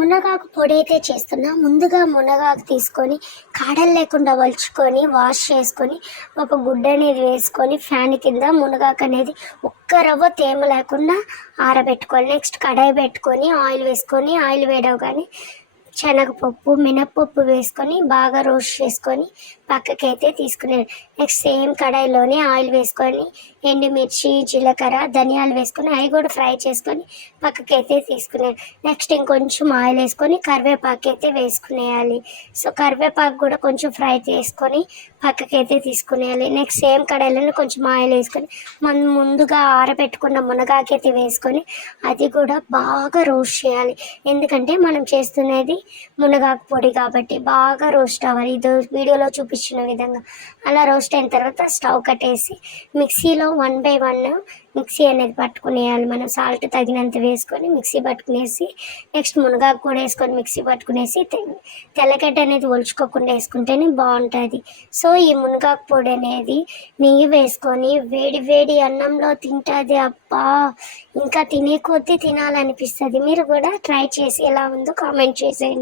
మునగాకు పొడి అయితే చేస్తున్నా. ముందుగా మునగాకు తీసుకొని కాడలు లేకుండా వలుచుకొని వాష్ చేసుకొని ఒక గుడ్డ అనేది వేసుకొని ఫ్యాన్ కింద మునగాకు అనేది ఒక్క రవ్వ తేమ లేకుండా ఆరబెట్టుకోవాలి. నెక్స్ట్ కడాయి పెట్టుకొని ఆయిల్ వేసుకొని ఆయిల్ వేడవగానే శనగపప్పు మినప్పప్పు వేసుకొని బాగా రోస్ట్ చేసుకొని పక్కకైతే తీసుకునేది. నెక్స్ట్ సేమ్ కడాయిలోనే ఆయిల్ వేసుకొని ఎండుమిర్చి జీలకర్ర ధనియాలు వేసుకొని అవి కూడా ఫ్రై చేసుకొని పక్కకైతే తీసుకునేది. నెక్స్ట్ ఇంకొంచెం ఆయిల్ వేసుకొని కరివేపాకు అయితే వేసుకునేయాలి. సో కరివేపాకు కూడా కొంచెం ఫ్రై చేసుకొని పక్కకైతే తీసుకునేయాలి. నెక్స్ట్ సేమ్ కడాయిలోనే కొంచెం ఆయిల్ వేసుకొని మనం ముందుగా ఆరబెట్టుకున్న మునగాకైతే వేసుకొని అది కూడా బాగా రోస్ట్ చేయాలి. ఎందుకంటే మనం చేస్తున్నది మునగాకు పొడి కాబట్టి బాగా రోస్ట్ అవ్వాలి. ఇది వీడియోలో చూపించిన విధంగా అలా రోస్ట్ అయిన తర్వాత స్టవ్ కట్టేసి మిక్సీలో 1/1 మిక్సీ అనేది పట్టుకునేయాలి. మనం సాల్ట్ తగినంత వేసుకొని మిక్సీ పట్టుకునేసి నెక్స్ట్ మునగాకు కూడా వేసుకొని మిక్సీ పట్టుకునేసి తెల్లగడ్డ అనేది ఒలుచుకోకుండా వేసుకుంటేనే బాగుంటుంది. సో ఈ మునగాకు పొడి అనేది నెయ్యి వేసుకొని వేడి వేడి అన్నంలో తింటుంది. అబ్బా, ఇంకా తినే కొద్దీ తినాలనిపిస్తుంది. మీరు కూడా ట్రై చేసి ఎలా ఉందో కామెంట్ చేసేయండి.